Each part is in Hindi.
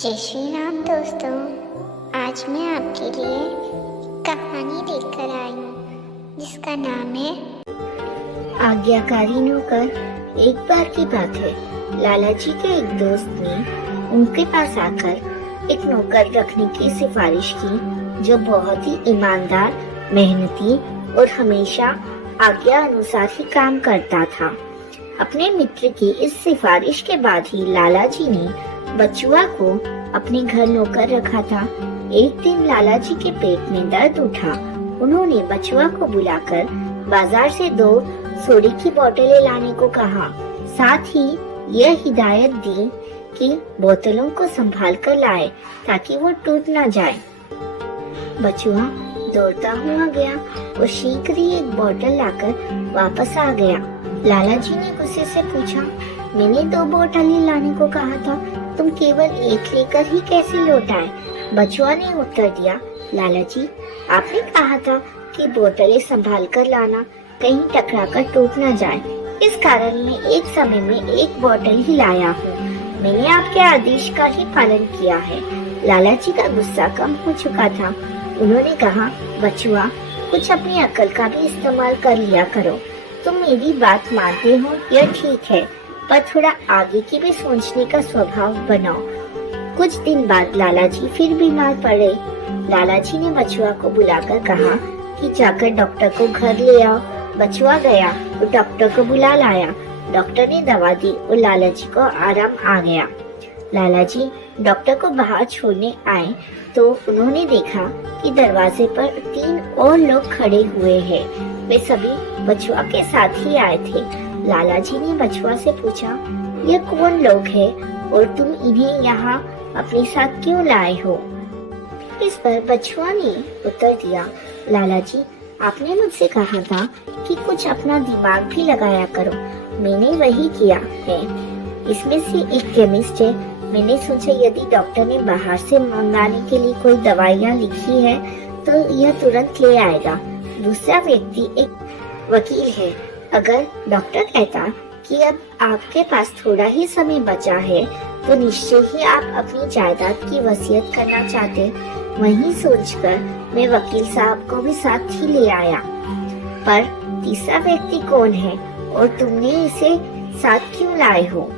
जय श्री राम दोस्तों। आज मैं आपके लिए कहानी लेकर आई हूँ जिसका नाम है आज्ञाकारी नौकर। एक बार की बात है, लाला जी के एक दोस्त ने उनके पास आकर एक नौकर रखने की सिफारिश की जो बहुत ही ईमानदार, मेहनती और हमेशा आज्ञा अनुसार ही काम करता था। अपने मित्र की इस सिफारिश के बाद ही लाला जी ने बचुआ को अपने घर नौकर रखा था। एक दिन लाला जी के पेट में दर्द उठा। उन्होंने बचुआ को बुलाकर बाजार से 2 सोडे की बोतलें लाने को कहा। साथ ही यह हिदायत दी कि बोतलों को संभाल कर लाए ताकि वो टूट ना जाए। बचुआ दौड़ता हुआ गया और शीघ्र ही एक बोतल लाकर वापस आ गया। लाला जी ने गुस्से से पूछा, मैंने 2 बोतलें लाने को कहा था, तुम केवल 1 लेकर ही कैसे लौट आए? बचुआ ने उत्तर दिया, लाला जी, आपने कहा था कि बोतलें संभाल कर लाना, कहीं टकरा कर टूट न जाए। इस कारण मैं एक समय में 1 बोतल ही लाया हूँ। मैंने आपके आदेश का ही पालन किया है। लाला जी का गुस्सा कम हो चुका था। उन्होंने कहा, बचुआ, कुछ अपनी अकल का भी इस्तेमाल कर लिया करो। तुम मेरी बात मानते हो, यह ठीक है, पर थोड़ा आगे की भी सोचने का स्वभाव बनाओ। कुछ दिन बाद लाला जी फिर बीमार पड़े। लाला जी ने बचुआ को बुलाकर कहा कि जाकर डॉक्टर को घर ले आओ। बचुआ गया और डॉक्टर को बुला लाया। डॉक्टर ने दवा दी और लाला जी को आराम आ गया। लाला जी डॉक्टर को बाहर छोड़ने आए तो उन्होंने देखा कि दरवाजे पर 3 और लोग खड़े हुए हैं। वे सभी बचुआ के साथ ही आए थे। लाला जी ने बचुआ से पूछा, ये कौन लोग हैं और तुम इन्हें यहाँ अपने साथ क्यों लाए हो? इस पर बचुआ ने उत्तर दिया, लाला जी, आपने मुझसे कहा था कि कुछ अपना दिमाग भी लगाया करो। मैंने वही किया है। इसमें से एक केमिस्ट है। मैंने सोचा यदि डॉक्टर ने बाहर से मंगाने के लिए कोई दवाइयाँ लिखी है तो यह तुरंत ले आएगा। दूसरा व्यक्ति एक वकील है। अगर डॉक्टर कहता कि अब आपके पास थोड़ा ही समय बचा है तो निश्चय ही आप अपनी जायदाद की वसीयत करना चाहते। वही सोचकर मैं वकील साहब को भी साथ ही ले आया। पर तीसरा व्यक्ति कौन है और तुमने इसे साथ क्यों लाए हो?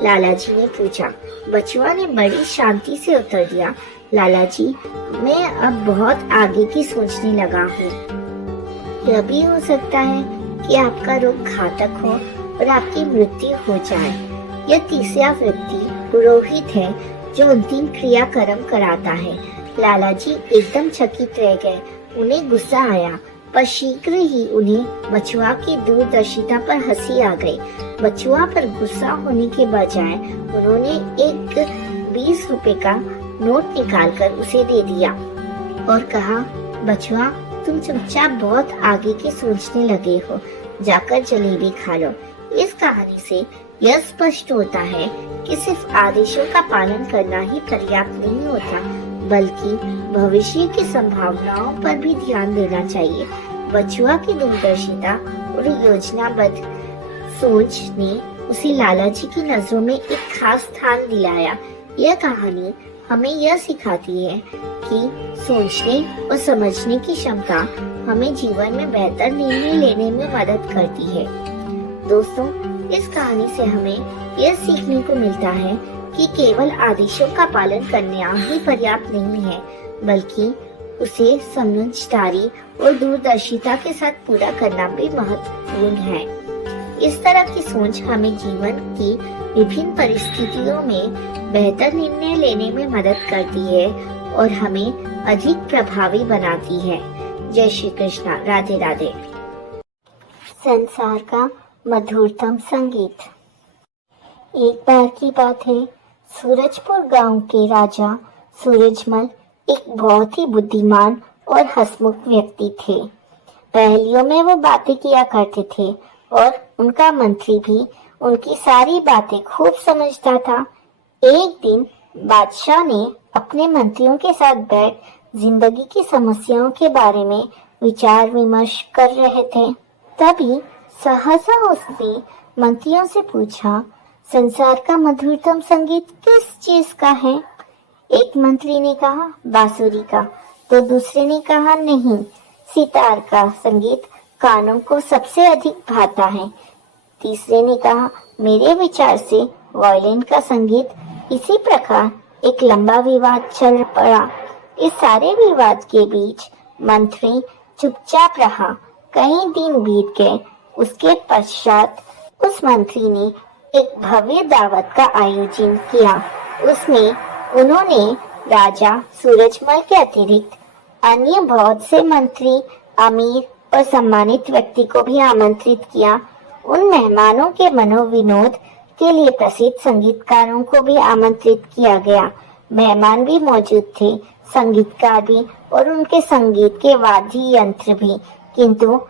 लाला जी ने पूछा। बचुआ ने बड़ी शांति से उत्तर दिया, लाला जी, मैं अब बहुत आगे की सोचने लगा हूँ। यह भी हो सकता है कि आपका रोग घातक हो और आपकी मृत्यु हो जाए। यह तीसरा व्यक्ति पुरोहित है जो अंतिम क्रियाक्रम कराता है। लाला जी एकदम चकित रह गए। उन्हें गुस्सा आया, पर शीघ्र ही उन्हें बचुआ की दूरदर्शिता पर हंसी आ गई। बचुआ पर गुस्सा होने के बजाय उन्होंने एक 20 रुपए का नोट निकालकर उसे दे दिया और कहा, बचुआ, तुम चुपचाप बहुत आगे की सोचने लगे हो, जाकर जलेबी खा लो। इस कहानी से यह स्पष्ट होता है कि सिर्फ आदेशों का पालन करना ही पर्याप्त नहीं होता, बल्कि भविष्य की संभावनाओं पर भी ध्यान देना चाहिए। बचुआ की दूरदर्शिता और योजनाबद्ध सोच ने उसे लाला जी की नजरों में एक खास स्थान दिलाया। यह कहानी हमें यह सिखाती है कि सोचने और समझने की क्षमता हमें जीवन में बेहतर निर्णय लेने में मदद करती है। दोस्तों, इस कहानी से हमें यह सीखने को मिलता है कि केवल आदेशों का पालन करना ही पर्याप्त नहीं है, बल्कि उसे समझदारी और दूरदर्शिता के साथ पूरा करना भी महत्वपूर्ण है। इस तरह की सोच हमें जीवन की विभिन्न परिस्थितियों में बेहतर निर्णय लेने में मदद करती है और हमें अधिक प्रभावी बनाती है। जय श्री कृष्णा। राधे राधे। संसार का मधुरतम संगीत। एक बार की बात है, सूरजपुर गांव के राजा सूरजमल एक बहुत ही बुद्धिमान और हंसमुख व्यक्ति थे। पहेलियों में वो बातें किया करते थे और उनका मंत्री भी उनकी सारी बातें खूब समझता था। एक दिन बादशाह ने अपने मंत्रियों के साथ बैठ जिंदगी की समस्याओं के बारे में विचार विमर्श कर रहे थे। तभी सहसा उसने मंत्रियों से पूछा, संसार का मधुरतम संगीत किस चीज का है? एक मंत्री ने कहा बांसुरी का, तो दूसरे ने कहा नहीं, सितार का संगीत कानों को सबसे अधिक भाता है। तीसरे ने कहा मेरे विचार से वायलिन का संगीत। इसी प्रकार एक लंबा विवाद चल पड़ा। इस सारे विवाद के बीच मंत्री चुपचाप रहा। कई दिन बीत गए। उसके पश्चात उस मंत्री ने एक भव्य दावत का आयोजन किया। उन्होंने राजा सूरजमल के अतिरिक्त अन्य बहुत से मंत्री, अमीर और सम्मानित व्यक्ति को भी आमंत्रित किया। उन मेहमानों के मनोविनोद के लिए प्रसिद्ध संगीतकारों को भी आमंत्रित किया गया। मेहमान भी मौजूद थे, संगीतकार भी और उनके संगीत के वाद्य यंत्र भी, किंतु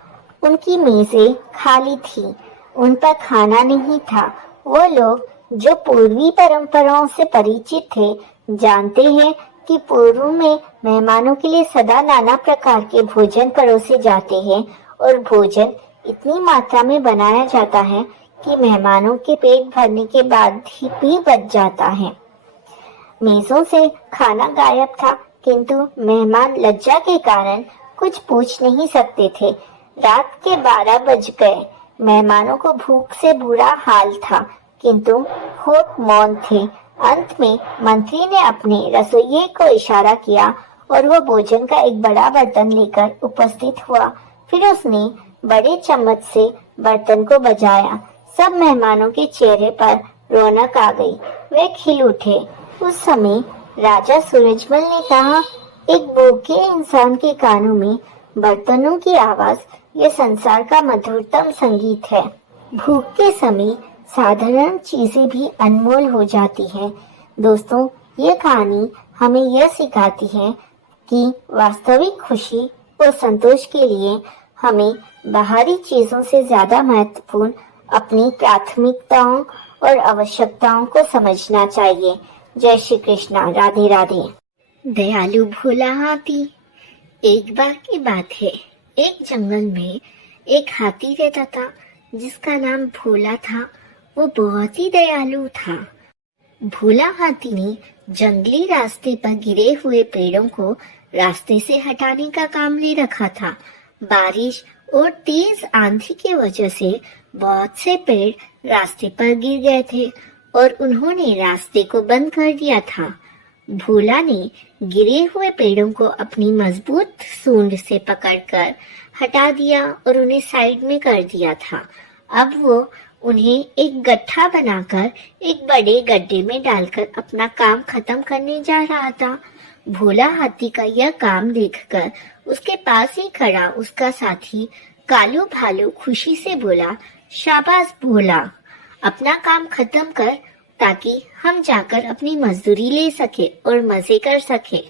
उनकी मेजें खाली थी। उन पर खाना नहीं था। वो लोग जो पूर्वी परंपराओं से परिचित थे जानते हैं कि पूर्व में मेहमानों के लिए सदा नाना प्रकार के भोजन परोसे जाते हैं और भोजन इतनी मात्रा में बनाया जाता है कि मेहमानों के पेट भरने के बाद भी बच जाता है। मेजों से खाना गायब था, किंतु मेहमान लज्जा के कारण कुछ पूछ नहीं सकते थे। रात के 12 बज गए। मेहमानों को भूख से बुरा हाल था, किंतु होठ मौन थे। अंत में मंत्री ने अपने रसोइये को इशारा किया और वह भोजन का एक बड़ा बर्तन लेकर उपस्थित हुआ। फिर उसने बड़े चम्मच से बर्तन को बजाया। सब मेहमानों के चेहरे पर रौनक आ गई। वे खिल उठे। उस समय राजा सूरजमल ने कहा, एक भूखे इंसान के कानों में बर्तनों की आवाज ये संसार का मधुरतम संगीत है। भूख के समय साधारण चीजें भी अनमोल हो जाती हैं। दोस्तों, ये कहानी हमें यह सिखाती है कि वास्तविक खुशी और संतोष के लिए हमें बाहरी चीजों से ज्यादा महत्वपूर्ण अपनी प्राथमिकताओं और आवश्यकताओं को समझना चाहिए। जय श्री कृष्णा। राधे राधे। दयालु भोला हाथी। एक बार की बात है, एक जंगल में एक हाथी रहता था जिसका नाम भोला था। वो बहुत ही दयालु था। भोला हाथी ने जंगली रास्ते पर गिरे हुए पेड़ों को रास्ते से हटाने का काम ले रखा था। बारिश और तेज आंधी की वजह से बहुत से पेड़ रास्ते पर गिर गए थे और उन्होंने रास्ते को बंद कर दिया था। भोला ने गिरे हुए पेड़ों को अपनी मजबूत सूंड से पकड़कर हटा दिया और उन्हें साइड में कर दिया था। अब वो उन्हें एक गड्ढा बनाकर एक बड़े गड्ढे में डालकर अपना काम खत्म करने जा रहा था। भोला हाथी का यह काम देखकर उसके पास ही खड़ा उसका साथी कालू भालू खुशी से बोला, शाबाश भोला, अपना काम खत्म कर ताकि हम जाकर अपनी मजदूरी ले सके और मजे कर सके।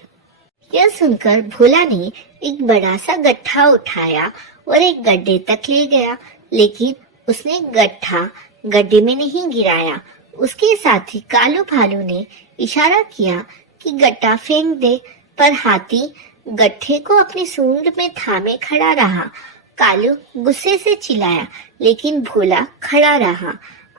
यह सुनकर भोला ने एक बड़ा सा गड्ढा उठाया और एक गड्ढे तक ले गया, लेकिन उसने गड्ढा गड्ढे में नहीं गिराया। उसके साथी कालू भालू ने इशारा किया कि गड्ढा फेंक दे, पर हाथी गड्ढे को अपनी सूंड में थामे खड़ा रहा। कालू गुस्से से चिल्लाया, लेकिन भोला खड़ा रहा।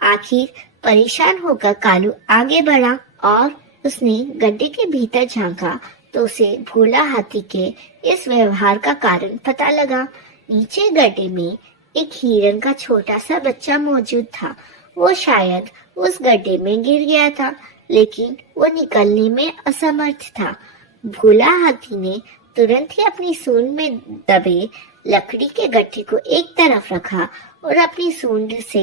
आखिर परेशान होकर कालू आगे बढ़ा और उसने गड्ढे के भीतर झांका तो उसे भोला हाथी के इस व्यवहार का कारण पता लगा। नीचे गड्ढे में एक हिरन का छोटा सा बच्चा मौजूद था। वो शायद उस गड्ढे में गिर गया था, लेकिन वो निकलने में असमर्थ था। भोला हाथी ने तुरंत ही अपनी सूंड में दबे लकड़ी के गड्ढे को एक तरफ रखा और अपनी सूंड से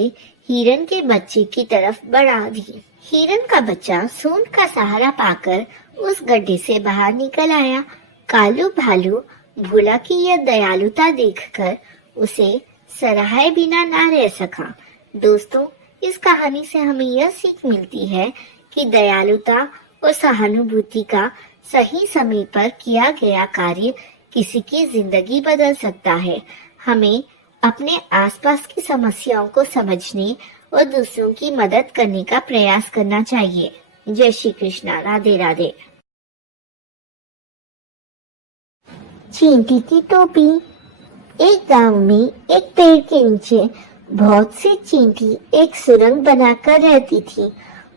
हिरन के बच्चे की तरफ बढ़ा दी। हिरन का बच्चा सूंड का सहारा पाकर उस गड्ढे से बाहर निकल आया। कालू भालू भोला की यह दयालुता देखकर उसे सराहे बिना ना रह सका। दोस्तों, इस कहानी से हमें यह सीख मिलती है कि दयालुता और सहानुभूति का सही समय पर किया गया कार्य किसी की जिंदगी बदल सकता है। हमें अपने आसपास की समस्याओं को समझने और दूसरों की मदद करने का प्रयास करना चाहिए। जय श्री कृष्णा। राधे राधे। चींटी की टोपी। एक गांव में एक पेड़ के नीचे बहुत सी चींटी एक सुरंग बनाकर रहती थी।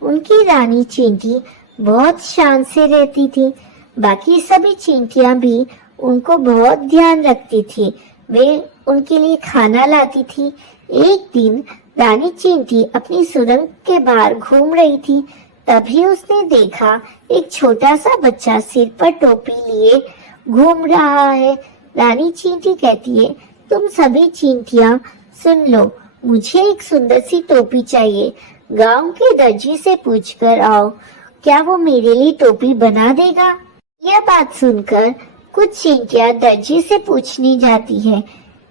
उनकी रानी चींटी बहुत शान से रहती थी। बाकी सभी चींटियां भी उनको बहुत ध्यान रखती थी। वे उनके लिए खाना लाती थी। एक दिन रानी चींटी अपनी सुरंग के बाहर घूम रही थी। तभी उसने देखा एक छोटा सा बच्चा सिर पर टोपी लिए घूम रहा है। रानी चींटी कहती है, तुम सभी चींटियां सुन लो, मुझे एक सुंदर सी टोपी चाहिए। गांव के दर्जी से पूछकर आओ, क्या वो मेरे लिए टोपी बना देगा? यह बात सुनकर कुछ चींटियां दर्जी से पूछने जाती है।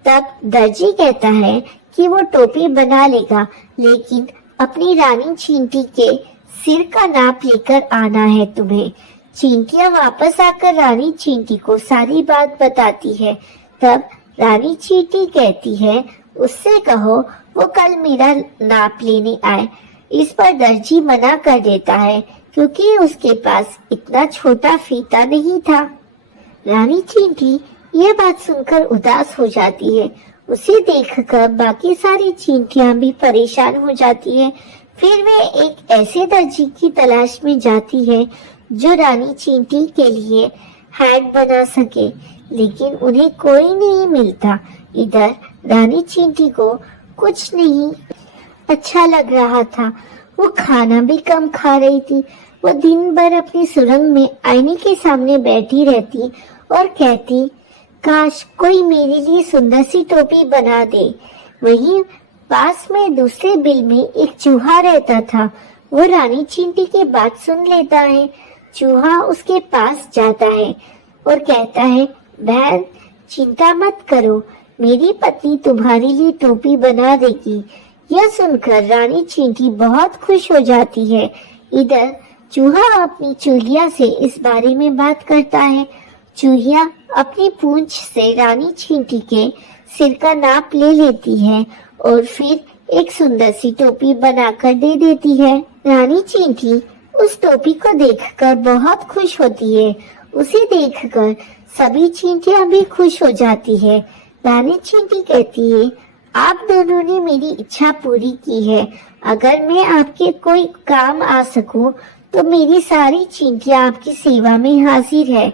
तब दर्जी कहता है कि वो टोपी बना लेगा, लेकिन अपनी रानी चींटी के सिर का नाप लेकर आना है तुम्हें। चींटियां वापस आकर रानी चींटी को सारी बात बताती है। तब रानी चींटी कहती है, उससे कहो वो कल मेरा नाप लेने आए। इस पर दर्जी मना कर देता है, क्योंकि उसके पास इतना छोटा फीता नहीं था। रानी चींटी यह बात सुनकर उदास हो जाती है। उसे देखकर बाकी सारी चींटियां भी परेशान हो जाती है। फिर वे एक ऐसे दर्जी की तलाश में जाती है जो रानी चींटी के लिए हैट बना सके, लेकिन उन्हें कोई नहीं मिलता। इधर रानी चींटी को कुछ नहीं अच्छा लग रहा था। वो खाना भी कम खा रही थी। वो दिन भर अपनी सुरंग में आईने के सामने बैठी रहती और कहती, काश कोई मेरे लिए सुंदर सी टोपी बना दे। वहीं पास में दूसरे बिल में एक चूहा रहता था। वो रानी चींटी की बात सुन लेता है। चूहा उसके पास जाता है और कहता है, बहन चिंता मत करो, मेरी पत्नी तुम्हारे लिए टोपी बना देगी। यह सुनकर रानी चींटी बहुत खुश हो जाती है। इधर चूहा अपनी चूहिया से इस बारे में बात करता है। चूहिया अपनी पूंछ से रानी चींटी के सिर का नाप ले लेती है और फिर एक सुंदर सी टोपी बनाकर दे देती है। रानी चींटी उस टोपी को देखकर बहुत खुश होती है। उसे देखकर सभी चींटियां भी खुश हो जाती है। रानी चींटी कहती है, आप दोनों ने मेरी इच्छा पूरी की है। अगर मैं आपके कोई काम आ सकूं तो मेरी सारी चींटियां आपकी सेवा में हाजिर है।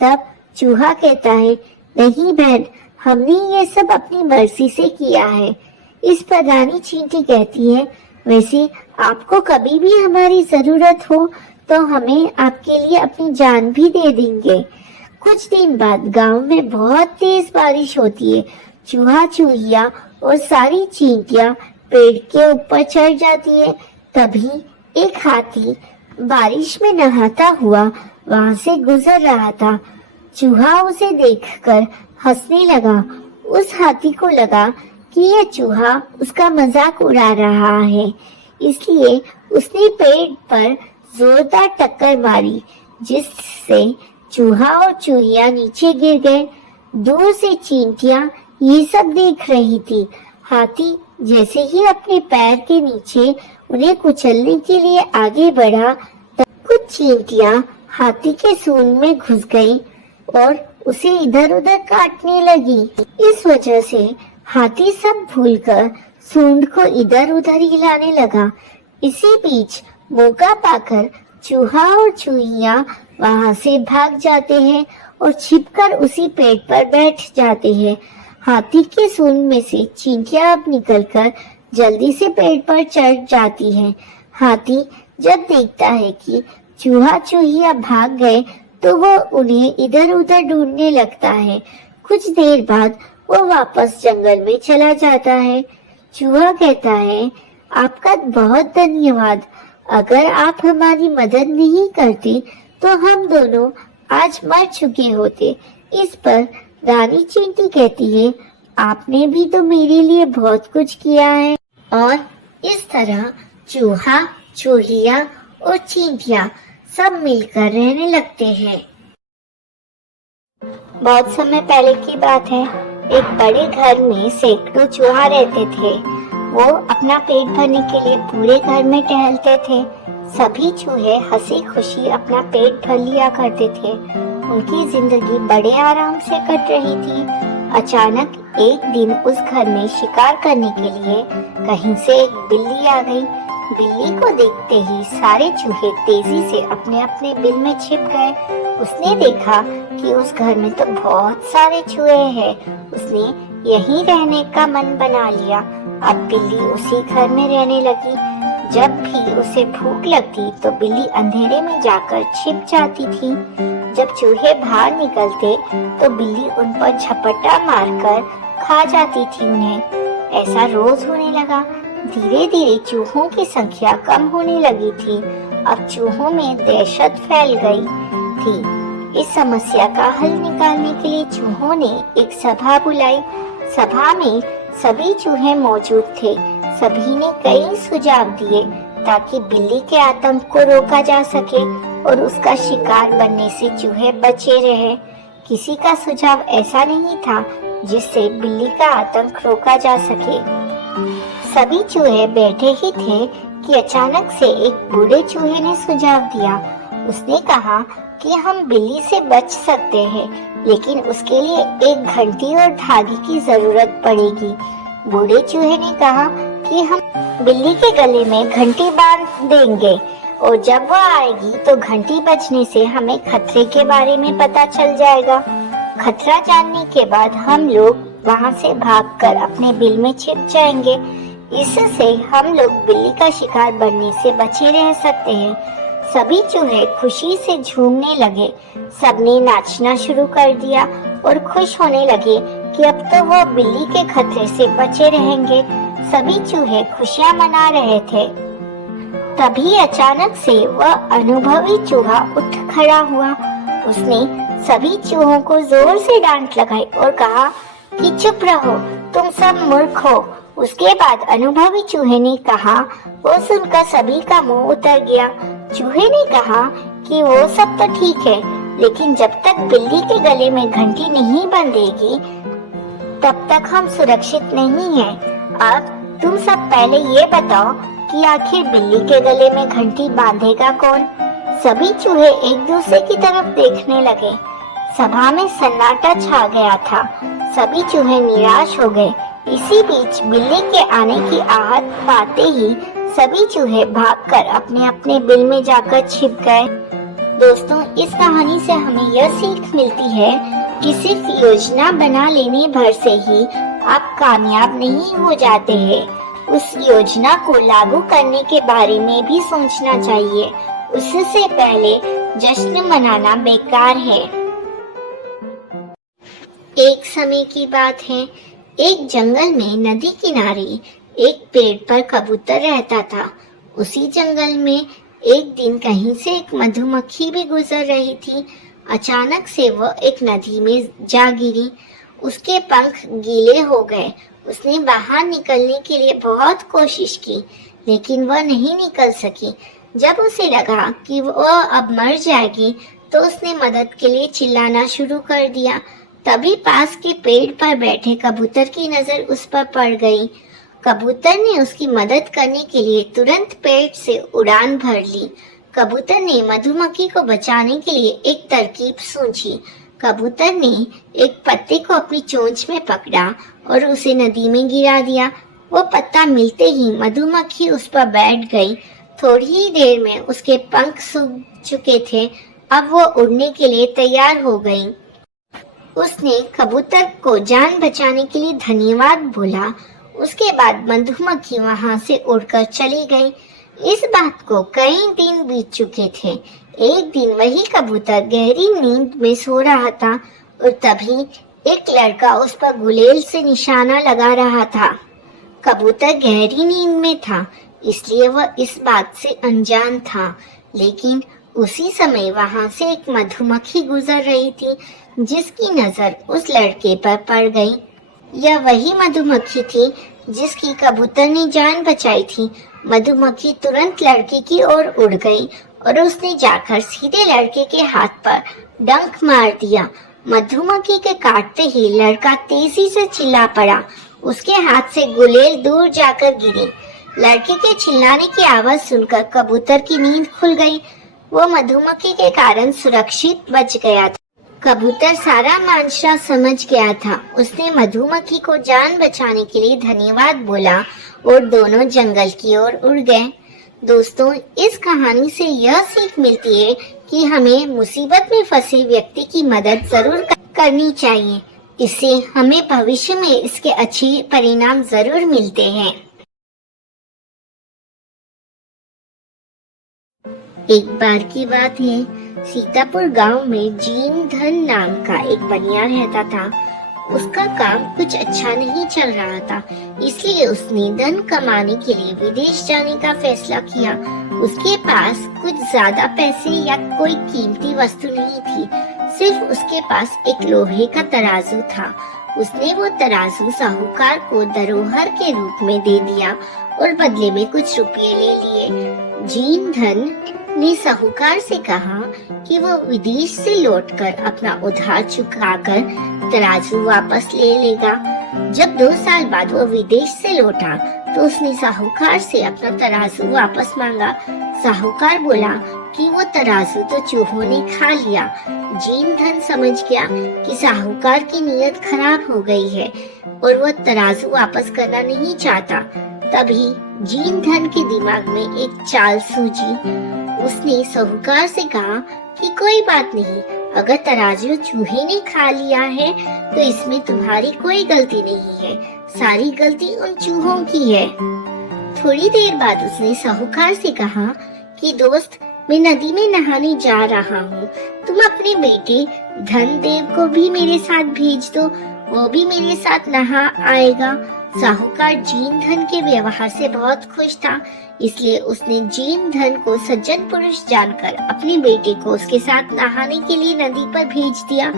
तब चूहा कहता है, नहीं बहन, हमने ये सब अपनी मर्जी से किया है। इस पर रानी चींटी कहती है, वैसे आपको कभी भी हमारी जरूरत हो तो हमें आपके लिए अपनी जान भी दे देंगे। कुछ दिन बाद गांव में बहुत तेज बारिश होती है। चूहा, चूहिया और सारी चींटियां पेड़ के ऊपर चढ़ जाती है। तभी एक हाथी बारिश में नहाता हुआ वहां से गुजर रहा था। चूहा उसे देखकर हंसने लगा। उस हाथी को लगा कि यह चूहा उसका मजाक उड़ा रहा है, इसलिए उसने पेड़ पर जोरदार टक्कर मारी, जिससे चूहा और चूहिया नीचे गिर गए। दूर से चींटियां ये सब देख रही थी। हाथी जैसे ही अपने पैर के नीचे उन्हें कुचलने के लिए आगे बढ़ा, तब कुछ चींटियां हाथी के सूंड में घुस गईं और उसे इधर उधर काटने लगी। इस वजह से हाथी सब भूलकर सूंड को इधर उधर हिलाने लगा। इसी बीच मौका पाकर चूहा और चूहिया वहां से भाग जाते हैं और छिपकर उसी पेड़ पर बैठ जाते हैं। हाथी के सूंड में से चींटियां अब निकलकर जल्दी से पेड़ पर चढ़ जाती हैं। हाथी जब देखता है कि चूहा चूहिया भाग गए तो वो उन्हें इधर उधर ढूंढने लगता है। कुछ देर बाद वो वापस जंगल में चला जाता है। चूहा कहता है, आपका बहुत धन्यवाद। अगर आप हमारी मदद नहीं करते तो हम दोनों आज मर चुके होते। इस पर रानी चींटी कहती है, आपने भी तो मेरे लिए बहुत कुछ किया है। और इस तरह चूहा, चूहिया और चींटियां सब मिलकर रहने लगते हैं। बहुत समय पहले की बात है। एक बड़े घर में सैकड़ों चूहा रहते थे। वो अपना पेट भरने के लिए पूरे घर में टहलते थे। सभी चूहे हंसी खुशी अपना पेट भर लिया करते थे। उनकी जिंदगी बड़े आराम से कट रही थी। अचानक एक दिन उस घर में शिकार करने के लिए कहीं से एक बिल्ली आ गई। बिल्ली को देखते ही सारे चूहे तेजी से अपने अपने बिल में छिप गए। उसने देखा कि उस घर में तो बहुत सारे चूहे हैं। उसने यहीं रहने का मन बना लिया। अब बिल्ली उसी घर में रहने लगी। जब भी उसे भूख लगती तो बिल्ली अंधेरे में जाकर छिप जाती थी। जब चूहे बाहर निकलते तो बिल्ली उन पर झपट्टा मारकर खा जाती थी उन्हें। ऐसा रोज होने लगा। धीरे धीरे चूहों की संख्या कम होने लगी थी। अब चूहों में दहशत फैल गई थी। इस समस्या का हल निकालने के लिए चूहों ने एक सभा बुलाई। सभा में सभी चूहे मौजूद थे। सभी ने कई सुझाव दिए ताकि बिल्ली के आतंक को रोका जा सके और उसका शिकार बनने से चूहे बचे रहे। किसी का सुझाव ऐसा नहीं था जिससे बिल्ली का आतंक रोका जा सके। सभी चूहे बैठे ही थे कि अचानक से एक बूढ़े चूहे ने सुझाव दिया। उसने कहा कि हम बिल्ली से बच सकते हैं, लेकिन उसके लिए एक घंटी और धागे की जरूरत पड़ेगी। बूढ़े चूहे ने कहा कि हम बिल्ली के गले में घंटी बांध देंगे और जब वो आएगी तो घंटी बजने से हमें खतरे के बारे में पता चल जाएगा। खतरा जानने के बाद हम लोग वहाँ से भागकर अपने बिल में छिप जाएंगे। इससे हम लोग बिल्ली का शिकार बनने से बचे रह सकते हैं। सभी चूहे खुशी से झूमने लगे। सबने नाचना शुरू कर दिया और खुश होने लगे कि अब तो वो बिल्ली के खतरे से बचे रहेंगे। सभी चूहे खुशियां मना रहे थे। तभी अचानक से वह अनुभवी चूहा उठ खड़ा हुआ। उसने सभी चूहों को जोर से डांट लगाई और कहा कि चुप रहो, तुम सब मूर्ख हो। उसके बाद अनुभवी चूहे ने कहा, वो सुनकर सभी का मुंह उतर गया। चूहे ने कहा कि वो सब तो ठीक है, लेकिन जब तक बिल्ली के गले में घंटी नहीं बंधेगी तब तक हम सुरक्षित नहीं हैं। अब तुम सब पहले ये बताओ कि आखिर बिल्ली के गले में घंटी बांधेगा कौन? सभी चूहे एक दूसरे की तरफ देखने लगे। सभा में सन्नाटा छा गया था। सभी चूहे निराश हो गए। इसी बीच बिल्ली के आने की आहट पाते ही सभी चूहे भागकर अपने अपने बिल में जाकर छिप गए। दोस्तों, इस कहानी से हमें यह सीख मिलती है कि सिर्फ योजना बना लेने भर से ही आप कामयाब नहीं हो जाते हैं। उस योजना को लागू करने के बारे में भी सोचना चाहिए। उससे पहले जश्न मनाना बेकार है। एक समय की बात है, एक जंगल में नदी किनारे एक पेड़ पर कबूतर रहता था। उसी जंगल में एक दिन कहीं से एक मधुमक्खी भी गुजर रही थी। अचानक से वह एक नदी में जा गिरी। उसके पंख गीले हो गए। उसने बाहर निकलने के लिए बहुत कोशिश की, लेकिन वह नहीं निकल सकी। जब उसे लगा कि वह अब मर जाएगी, तो उसने मदद के लिए चिल्लाना शुरू कर दिया। तभी पास के पेड़ पर बैठे कबूतर की नजर उस पर पड़ गई। कबूतर ने उसकी मदद करने के लिए तुरंत पेड़ से उड़ान भर ली। कबूतर ने मधुमक्खी को बचाने के लिए एक तरकीब सोची। कबूतर ने एक पत्ते को अपनी चोंच में पकड़ा और उसे नदी में गिरा दिया। वो पत्ता मिलते ही मधुमक्खी उस पर बैठ गई। थोड़ी ही देर में उसके पंख सूख चुके थे। अब वो उड़ने के लिए तैयार हो गई। उसने कबूतर को जान बचाने के लिए धन्यवाद बोला। उसके बाद मधुमक्खी वहां से उड़कर चली गई। इस बात को कई दिन बीत चुके थे। एक दिन वही कबूतर गहरी नींद में सो रहा था और तभी एक लड़का उस पर गुलेल से निशाना लगा रहा था। कबूतर गहरी नींद में था, इसलिए वह इस बात से अनजान था। लेकिन उसी समय वहां से एक मधुमक्खी गुजर रही थी, जिसकी नजर उस लड़के पर पड़ गई। यह वही मधुमक्खी थी जिसकी कबूतर ने जान बचाई थी। मधुमक्खी तुरंत लड़के की ओर उड़ गई और उसने जाकर सीधे लड़के के हाथ पर डंक मार दिया। मधुमक्खी के काटते ही लड़का तेजी से चिल्ला पड़ा। उसके हाथ से गुलेल दूर जाकर गिरी। लड़के के चिल्लाने की आवाज सुनकर कबूतर की नींद खुल गई। वो मधुमक्खी के कारण सुरक्षित बच गया था। कबूतर सारा माजरा समझ गया था। उसने मधुमक्खी को जान बचाने के लिए धन्यवाद बोला और दोनों जंगल की ओर उड़ गए। दोस्तों, इस कहानी से यह सीख मिलती है कि हमें मुसीबत में फंसे व्यक्ति की मदद जरूर करनी चाहिए। इससे हमें भविष्य में इसके अच्छे परिणाम जरूर मिलते हैं। एक बार की बात है, सीतापुर गांव में जीन धन नाम का एक बनिया रहता था। उसका काम कुछ अच्छा नहीं चल रहा था, इसलिए उसने धन कमाने के लिए विदेश जाने का फैसला किया। उसके पास कुछ ज्यादा पैसे या कोई कीमती वस्तु नहीं थी, सिर्फ उसके पास एक लोहे का तराजू था। उसने वो तराजू साहूकार को धरोहर के रूप में दे दिया और बदले में कुछ रुपये ले लिए। जीन धन ने साहूकार से कहा कि वो विदेश से लौटकर अपना उधार चुकाकर तराजू वापस ले लेगा। जब 2 साल बाद वो विदेश से लौटा तो उसने साहूकार से अपना तराजू वापस मांगा। साहूकार बोला कि वो तराजू तो चूहों ने खा लिया। जीन धन समझ गया कि साहूकार की नीयत खराब हो गई है और वो तराजू वापस करना नहीं चाहता। तभी जीन धन के दिमाग में एक चाल सूझी। उसने साहूकार से कहा कि कोई बात नहीं, अगर तराजू चूहे ने खा लिया है तो इसमें तुम्हारी कोई गलती नहीं है, सारी गलती उन चूहों की है। थोड़ी देर बाद उसने साहूकार से कहा कि दोस्त, मैं नदी में नहाने जा रहा हूँ, तुम अपने बेटे धनदेव को भी मेरे साथ भेज दो, वो भी मेरे साथ नहा आएगा। साहूकार जीन धन के व्यवहार से बहुत खुश था, इसलिए उसने जीन धन को सज्जन पुरुष जानकर अपने बेटे को उसके साथ नहाने के लिए नदी पर भेज दिया।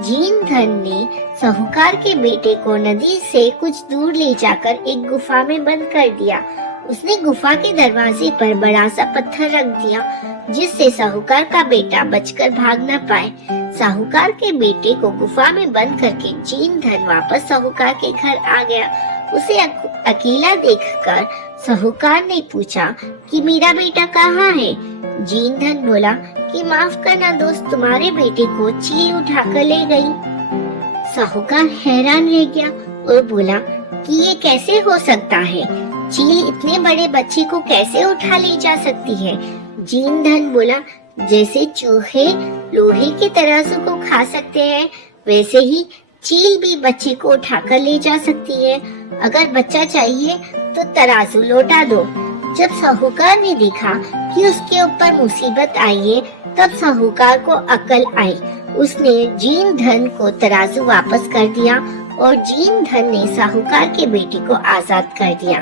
जीन धन ने साहूकार के बेटे को नदी से कुछ दूर ले जाकर एक गुफा में बंद कर दिया। उसने गुफा के दरवाजे पर बड़ा सा पत्थर रख दिया, जिससे साहूकार का बेटा बचकर भाग न पाए। साहूकार के बेटे को गुफा में बंद करके जीन धन वापस साहूकार के घर आ गया। उसे अकेला देखकर साहूकार ने पूछा कि मेरा बेटा कहाँ है? जीन धन बोला कि माफ करना दोस्त, तुम्हारे बेटे को चील उठाकर ले गई। साहूकार हैरान रह गया और बोला कि ये कैसे हो सकता है? चील इतने बड़े बच्चे को कैसे उठा ले जा सकती है? जीन धन बोला, जैसे चूहे लोहे के तराजू को खा सकते हैं, वैसे ही चील भी बच्चे को उठाकर ले जा सकती है। अगर बच्चा चाहिए तो तराजू लौटा दो। जब साहूकार ने देखा कि उसके ऊपर मुसीबत आई है, तब साहूकार को अकल आई। उसने जीन धन को तराजू वापस कर दिया और जीन धन ने साहूकार के बेटे को आजाद कर दिया।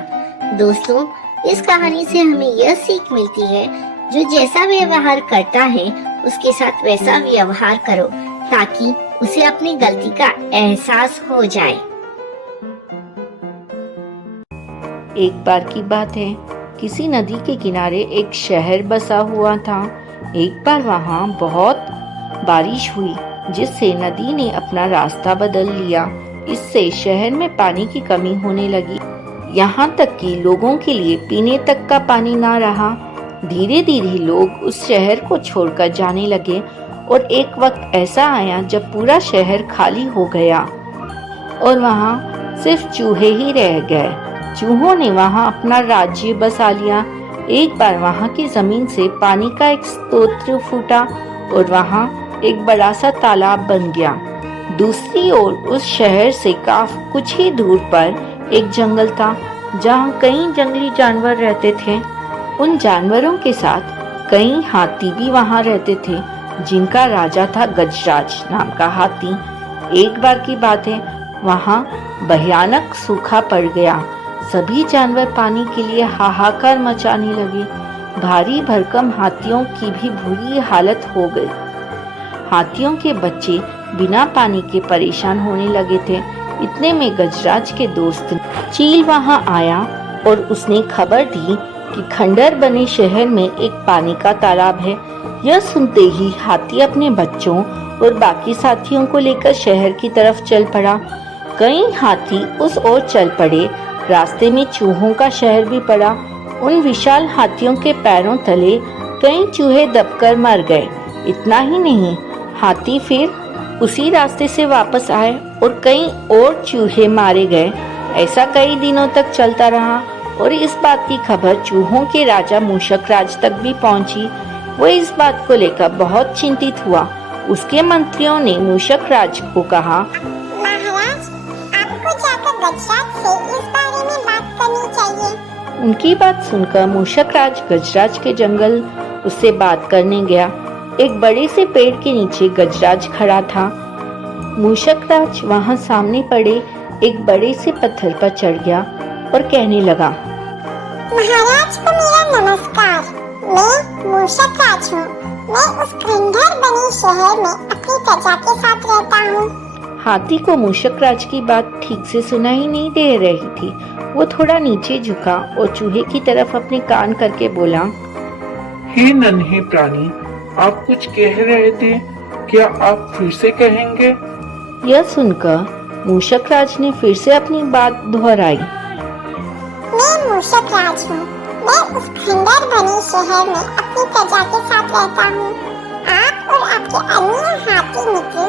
दोस्तों, इस कहानी से हमें यह सीख मिलती है, जो जैसा व्यवहार करता है उसके साथ वैसा व्यवहार करो, ताकि उसे अपनी गलती का एहसास हो जाए। एक बार की बात है, किसी नदी के किनारे एक शहर बसा हुआ था। एक बार वहाँ बहुत बारिश हुई, जिससे नदी ने अपना रास्ता बदल लिया। इससे शहर में पानी की कमी होने लगी, यहाँ तक कि लोगों के लिए पीने तक का पानी ना रहा। धीरे धीरे लोग उस शहर को छोड़कर जाने लगे और एक वक्त ऐसा आया जब पूरा शहर खाली हो गया और वहाँ सिर्फ चूहे ही रह गए। चूहों ने वहाँ अपना राज्य बसा लिया। एक बार वहाँ की जमीन से पानी का एक स्रोत फूटा और वहाँ एक बड़ा सा तालाब बन गया। दूसरी ओर उस शहर से कुछ ही दूर पर एक जंगल था, जहाँ कई जंगली जानवर रहते थे। उन जानवरों के साथ कई हाथी भी वहाँ रहते थे, जिनका राजा था गजराज नाम का हाथी। एक बार की बात है, वहाँ भयानक सूखा पड़ गया। सभी जानवर पानी के लिए हाहाकार मचाने लगे। भारी भरकम हाथियों की भी बुरी हालत हो गई। हाथियों के बच्चे बिना पानी के परेशान होने लगे थे। इतने में गजराज के दोस्त चील वहाँ आया और उसने खबर दी कि खंडर बने शहर में एक पानी का तालाब है। यह सुनते ही हाथी अपने बच्चों और बाकी साथियों को लेकर शहर की तरफ चल पड़ा। कई हाथी उस ओर चल पड़े। रास्ते में चूहों का शहर भी पड़ा। उन विशाल हाथियों के पैरों तले कई चूहे दबकर मर गए। इतना ही नहीं, हाथी फिर उसी रास्ते से वापस आए और कई और चूहे मारे गए। ऐसा कई दिनों तक चलता रहा। और इस बात की खबर चूहों के राजा मूषक राज तक भी पहुंची। वो इस बात को लेकर बहुत चिंतित हुआ। उसके मंत्रियों ने मूषक राज को कहा, महाराज, आपको जाकर गजराज से इस बारे में बात करनी चाहिए। उनकी बात सुनकर मूषक राज गजराज के जंगल उससे बात करने गया। एक बड़े से पेड़ के नीचे गजराज खड़ा था। मूषक राज वहां सामने पड़े एक बड़े से पत्थर पर चढ़ गया और कहने लगा, महाराज को मेरा नमस्कार। मैं मूषक राज हूँ। मैं उस खंडहर बने शहर में अपनी प्रजा के साथ रहता हूँ। हाथी को मूषक राज की बात ठीक से सुनाई नहीं दे रही थी। वो थोड़ा नीचे झुका और चूहे की तरफ अपने कान करके बोला, हे नन्हे प्राणी, आप कुछ कह रहे थे, क्या आप फिर से कहेंगे? यह सुनकर मूषक राज ने फिर से अपनी बात दोहराई। मैं मूषक राज हूँ। मैं उस खंडहर बने शहर में अपनी प्रजा के साथ रहता हूँ। आप और आपके अन्य हाथी मित्र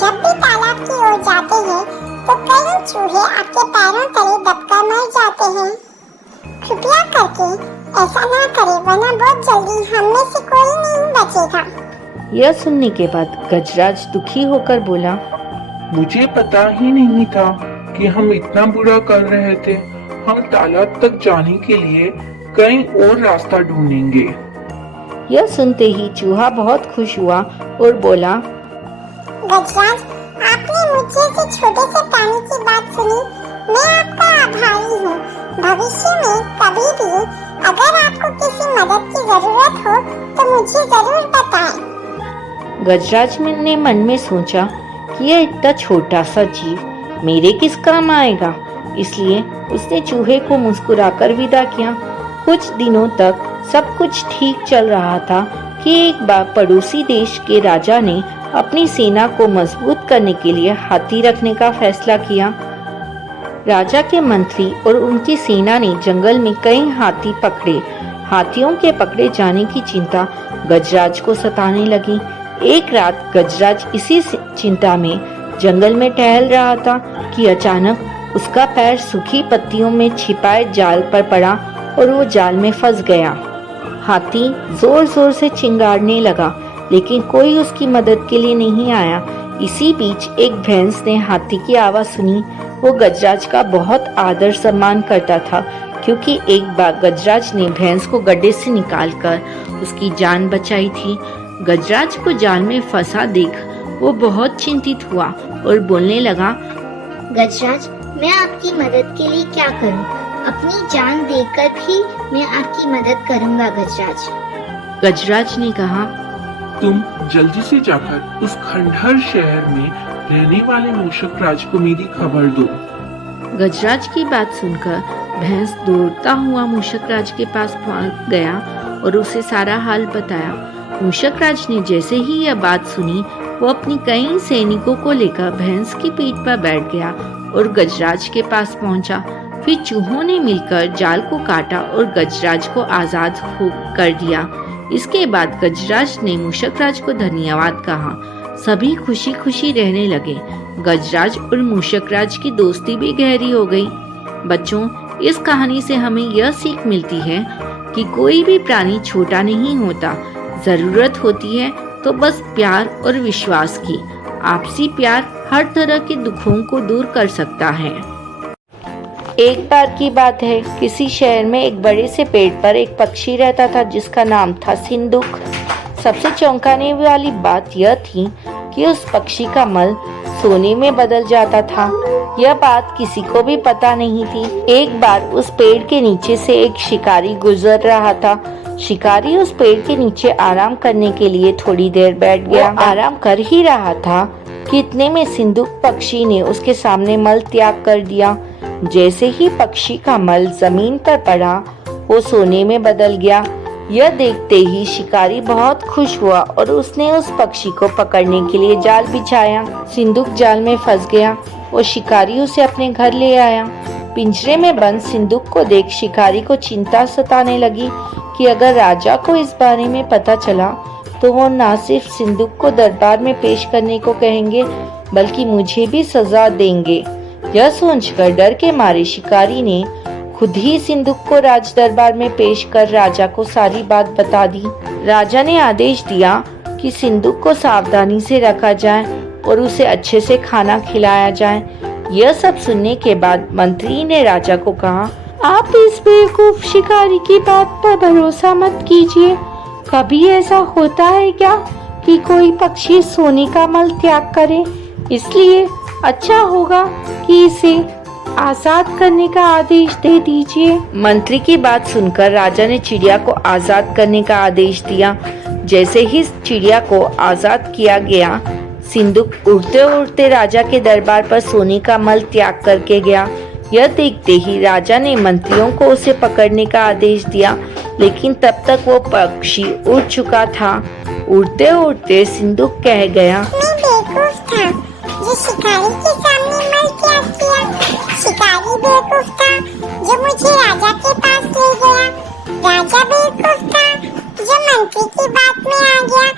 जब भी तालाब की ओर जाते हैं तो कई चूहे आपके पैरों तले दबकर मर जाते हैं। कृपया करके ऐसा ना करें, वरना बहुत जल्दी हम में से कोई नहीं बचेगा। यह सुनने के बाद गजराज दुखी होकर बोला, मुझे पता ही नहीं था कि हम इतना बुरा कर रहे थे। हम तालाब तक जाने के लिए कहीं और रास्ता ढूंढेंगे। यह सुनते ही चूहा बहुत खुश हुआ और बोला, गजराज, आपने मुझे से छोटे से प्राणी की बात सुनी। मैं आपका आभारी हूँ। भविष्य में कभी भी अगर आपको किसी मदद की जरूरत हो तो मुझे जरूर बताएं। गजराज ने मन में सोचा कि यह इतना छोटा सा जीव मेरे किस काम आएगा, इसलिए उसने चूहे को मुस्कुराकर विदा किया। कुछ दिनों तक सब कुछ ठीक चल रहा था कि एक बार पड़ोसी देश के राजा ने अपनी सेना को मजबूत करने के लिए हाथी रखने का फैसला किया। राजा के मंत्री और उनकी सेना ने जंगल में कई हाथी पकड़े। हाथियों के पकड़े जाने की चिंता गजराज को सताने लगी। एक रात गजराज इसी चिंता में जंगल में टहल रहा था कि अचानक उसका पैर सूखी पत्तियों में छिपाए जाल पर पड़ा और वो जाल में फंस गया। हाथी जोर जोर से चिंगारने लगा, लेकिन कोई उसकी मदद के लिए नहीं आया। इसी बीच एक भैंस ने हाथी की आवाज सुनी। वो गजराज का बहुत आदर सम्मान करता था, क्योंकि एक बार गजराज ने भैंस को गड्ढे से निकालकर उसकी जान बचाई थी। गजराज को जाल में फंसा देख वो बहुत चिंतित हुआ और बोलने लगा, गजराज, मैं आपकी मदद के लिए क्या करूं? अपनी जान देकर भी मैं आपकी मदद करूंगा गजराज। गजराज ने कहा, तुम जल्दी से जाकर उस खंडहर शहर में रहने वाले मूषक राज को मेरी खबर दो। गजराज की बात सुनकर भैंस दौड़ता हुआ मूषक राज के पास पहुंच गया और उसे सारा हाल बताया। मूषक राज ने जैसे ही यह बात सुनी, वो अपनी कई सैनिकों को लेकर भैंस की पीठ पर बैठ गया और गजराज के पास पहुंचा। फिर चूहों ने मिलकर जाल को काटा और गजराज को आजाद कर दिया। इसके बाद गजराज ने मूषक राज को धन्यवाद कहा। सभी खुशी खुशी रहने लगे। गजराज और मूषक राज की दोस्ती भी गहरी हो गई। बच्चों, इस कहानी से हमें यह सीख मिलती है कि कोई भी प्राणी छोटा नहीं होता। जरूरत होती है तो बस प्यार और विश्वास की। आपसी प्यार हर तरह के दुखों को दूर कर सकता है। एक बार की बात है, किसी शहर में एक बड़े से पेड़ पर एक पक्षी रहता था जिसका नाम था सिंदूक। सबसे चौंकाने वाली बात यह थी कि उस पक्षी का मल सोने में बदल जाता था। यह बात किसी को भी पता नहीं थी। एक बार उस पेड़ के नीचे से एक शिकारी गुजर रहा था। शिकारी उस पेड़ के नीचे आराम करने के लिए थोड़ी देर बैठ गया। आराम कर ही रहा था कि इतने में सिंदूक पक्षी ने उसके सामने मल त्याग कर दिया। जैसे ही पक्षी का मल जमीन पर पड़ा, वो सोने में बदल गया। यह देखते ही शिकारी बहुत खुश हुआ और उसने उस पक्षी को पकड़ने के लिए जाल बिछाया। सिंदूक जाल में फंस गया और शिकारी उसे अपने घर ले आया। पिंजरे में बंद सिंदूक को देख शिकारी को चिंता सताने लगी कि अगर राजा को इस बारे में पता चला तो वो न सिर्फ सिंदूक को दरबार में पेश करने को कहेंगे, बल्कि मुझे भी सजा देंगे। यह सोचकर डर के मारे शिकारी ने खुद ही सिंदूक को राज दरबार में पेश कर राजा को सारी बात बता दी। राजा ने आदेश दिया कि सिंदूक को सावधानी से रखा जाए और उसे अच्छे से खाना खिलाया जाए। यह सब सुनने के बाद मंत्री ने राजा को कहा, आप इस बेवकूफ शिकारी की बात पर भरोसा मत कीजिए। कभी ऐसा होता है क्या कि कोई पक्षी सोने का मल त्याग करे? इसलिए अच्छा होगा कि इसे आजाद करने का आदेश दे दीजिए। मंत्री की बात सुनकर राजा ने चिड़िया को आजाद करने का आदेश दिया। जैसे ही चिड़िया को आजाद किया गया, सिंदूक उड़ते उड़ते राजा के दरबार पर सोने का मल त्याग करके गया। यह देखते ही राजा ने मंत्रियों को उसे पकड़ने का आदेश दिया, लेकिन तब तक वो पक्षी उड़ चुका था। उड़ते उड़ते सिंदूक कह गया, मैं बेवकूफ था जो शिकारी के सामने मल त्याग किया। शिकारी बेवकूफ था जो मुझे राजा के पास ले गया। राजा बेवकूफ था जो मंत्री की बात में आ गया।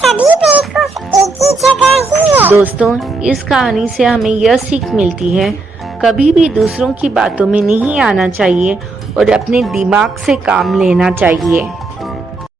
सभी बेवकूफ एक ही जगह ही है। दोस्तों, इस कहानी से हमें यह सीख मिलती है, कभी भी दूसरों की बातों में नहीं आना चाहिए और अपने दिमाग से काम लेना चाहिए।